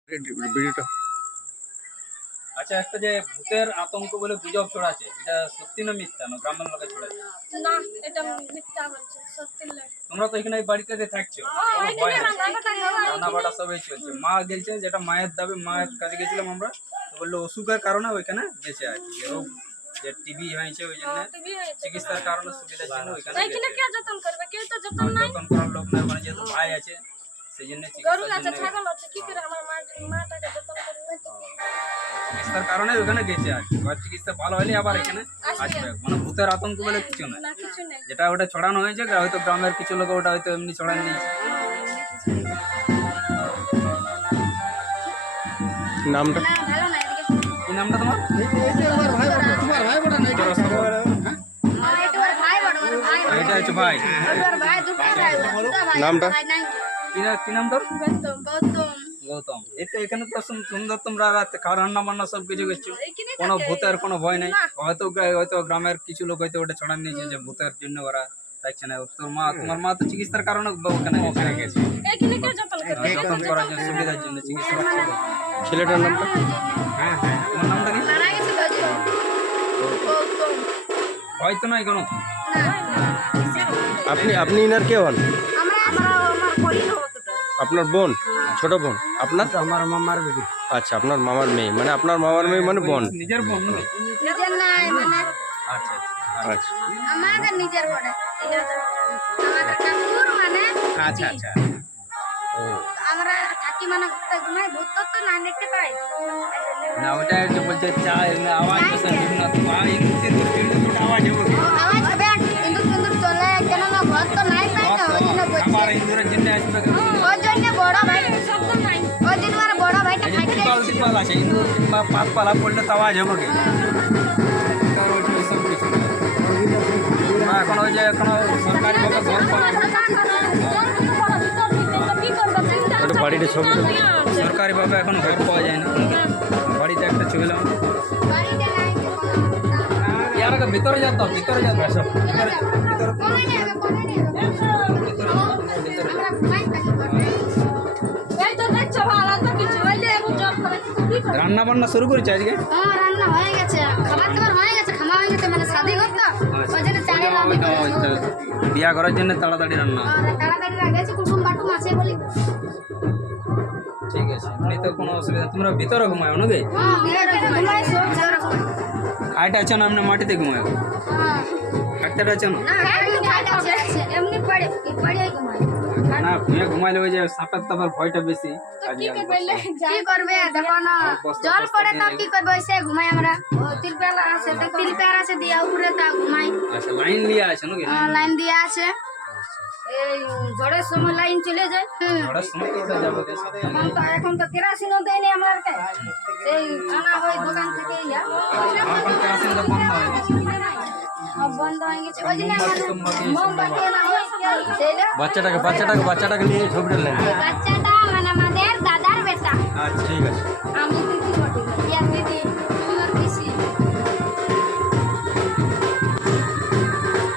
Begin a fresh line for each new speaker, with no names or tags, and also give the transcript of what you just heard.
ভিডিওটা
আচ্ছা, একটা যে ভূতের আতঙ্ক বলে গুজব ছড়াচ্ছে, এটা সত্যি না মিথ্যা? না গ্রামের লোকে ছড়াচ্ছে?
না, এটা মিথ্যা বলছে, সত্যি নয়।
তোমরা তো এখানে এই বাড়িতে থাকছো, কোনো ভয় নেই, রান্না বাড়া সবই চলছে। মা গেছে, যেটা মায়ের দাবি, মায়ের কাছে গেছিলাম আমরা, তো বললো অসুখের কারণে ওইখানে গেছে আর কি, যে রোগ, যে টিবি হয়েছে ওই জন্য চিকিৎসার কারণে সুবিধার জন্য ওইখানে
এখানে
গেছে।
কে যতন করবে? কেউ তো যতন নাই।
যতন করার লোক নাই ওখানে, যেহেতু ভাই আছে সেই জন্য
গরু আছে,
চিকিৎসার জন্য
ছাগল আছে, কি করে আমার মাটাকে যতন করবে?
চিকিৎসার কারণে ওখানে গেছে আর কি। এবার চিকিৎসা ভালো হলে আবার এখানে আসবে। মানে ভূতের আতঙ্ক বলে কিছু না,
না, কিছু নেই।
যেটা ওটা ছড়ানো হয়েছে, হয়তো গ্রামের কিছু লোক ওটা হয়তো এমনি ছড়ানো দিয়েছে।
নামটা
না, ভালো না এদিকে।
কি নামটা তোমার?
এটা ওর ভাই বড়, ওর ভাই বড়।
এটা হচ্ছে ভাই।
ওর ভাই দুটোই ভাই, দুটো ভাই।
নামটা?
ভাই নাই।
কি নাম তোর?
গৌতম।
গৌতম। এই তো এখানে তো সুন্দর, তোমরা রাতে খাওয়া রান্না বান্না সব কিছু করছো,
এখানে
কোনো
থাকে।
ভূতের কোনো ভয় নেই।
না।
হয়তো গ্রামের কিছু লোক হয়তো ওটা ছড়ান দিয়েছে যে ভূতের জন্য ওরা থাকছে না। তোমার মা তো চিকিৎসার কারণে ওখানে গেছে,
এখানে কে যতন করবে?
যতন করার জন্য, সুবিধার জন্য, চিকিৎসা করছে।
ছেলেটার নামটা?
হ্যাঁ, তোমার নামটা কি?
মারা গেছে গৌতম।
হয়তো নাই কোনো।
আপনি ইনার কে হন?
আমার পরি না অতটা।
আপনার বোন? ছোট বোন? আপনার?
আমার মামার বেবি।
আচ্ছা, আপনার মামার মেয়ে, মানে আপনার মামার মেয়ে মানে বোন।
নিজের বোন নয়?
নিজের নাই, মানে
আচ্ছা
আচ্ছা
আমাদের নিজের বড়। আমাদের ঠাকুর মানে
আচ্ছা আচ্ছা।
আমরা থাকি মানে ঘুরতে ঘুমাই, ভূত তো না দেখতে পাই।
না, ওটা যে বলছে চা আওয়াজ না, তো আওয়াজ হবে।
আওয়াজ হবে, কিন্তু সুন্দর চলে কেন না, ঘর তো নাই পাই না, ওই জন্য বলছি।
আবার ইন্দুরের জন্য আসবে।
ওই জন্য বড় ভাই শব্দ নাই, ওই জন্য আমার বড় ভাইটা থাকতে
টিপাল আছে, ইন্দুর কিংবা পাতপালা পড়লে তো আওয়াজ হবে কি? এখন ওই যে এখনো সরকারি ভাবে ঘর পাওয়া,
ওটা বাড়িতে ছবি তো?
সরকারি ভাবে এখন ঘর পাওয়া যায় না। বাড়িতে একটা ছিলাম,
বাড়িতে নাই তো
ইয়ার আগে ভিতরে যেত সব ভিতরে
কমে নেই, কমে নেই। আমরা ঘুমাই থাকি ঘরে। এই তো দেখছো ভালো তো কিছু হইলে এখন জব করে কি করে?
রান্না বান্না শুরু করেছে আজকে।
হ্যাঁ, রান্না হয়ে গেছে, খাবার দাবার হয়ে গেছে, খাওয়া হয়ে গেছে, মানে শাদি ঘর তো ওই জন্য চালে রান্না করেছে।
বিয়া করার জন্য তাড়াতাড়ি রান্না।
আর তাড়াতাড়ি রাখেছি, কুটুম বাটুম আছে বলি।
ঠিক আছে, এমনি তো কোনো অসুবিধা। তোমরা ভিতরে ঘুমায় নাকি?
হ্যাঁ, ভিতরে ঘুমাই, সব ভিতরে ঘুমাই।
খাইটা আছে না, এমনি মাটিতে ঘুমায়?
হ্যাঁ,
খাটতে আছে না?
না এমনি খাট আছে, এমনি পড়ে ঘুমাই।
না, ঘুমাইলে ওই যে সাপের তাপের ভয়টা বেশি।
কি করবে দেখো না, জল পড়ে তো কি করবে, ওইসে ঘুমাই আমরা। ও তিলপেলা আছে দিয়া উপরে তা ঘুমাই।
আচ্ছা, লাইন দিয়ে আছে নাকি?
লাইন দিয়া আছে, এই ঝড়ের সময় লাইন চলে যায়।
ঝড়ের সময় তো ওটা যাবে কেন?
এখন তো কেরাসিনও দেয়নি আমাদেরকে, সেই আনা হয় দোকান থেকে ইয়া।
এখন কেরোসিনটা বন্ধ হয়ে গেছে।
বন্ধ হয়ে গেছে, ওই জন্য মোমবাতি আনা হয়, সেইটা
বাচ্চাটাকে নিয়ে ছবিটা নেন।
বাচ্চা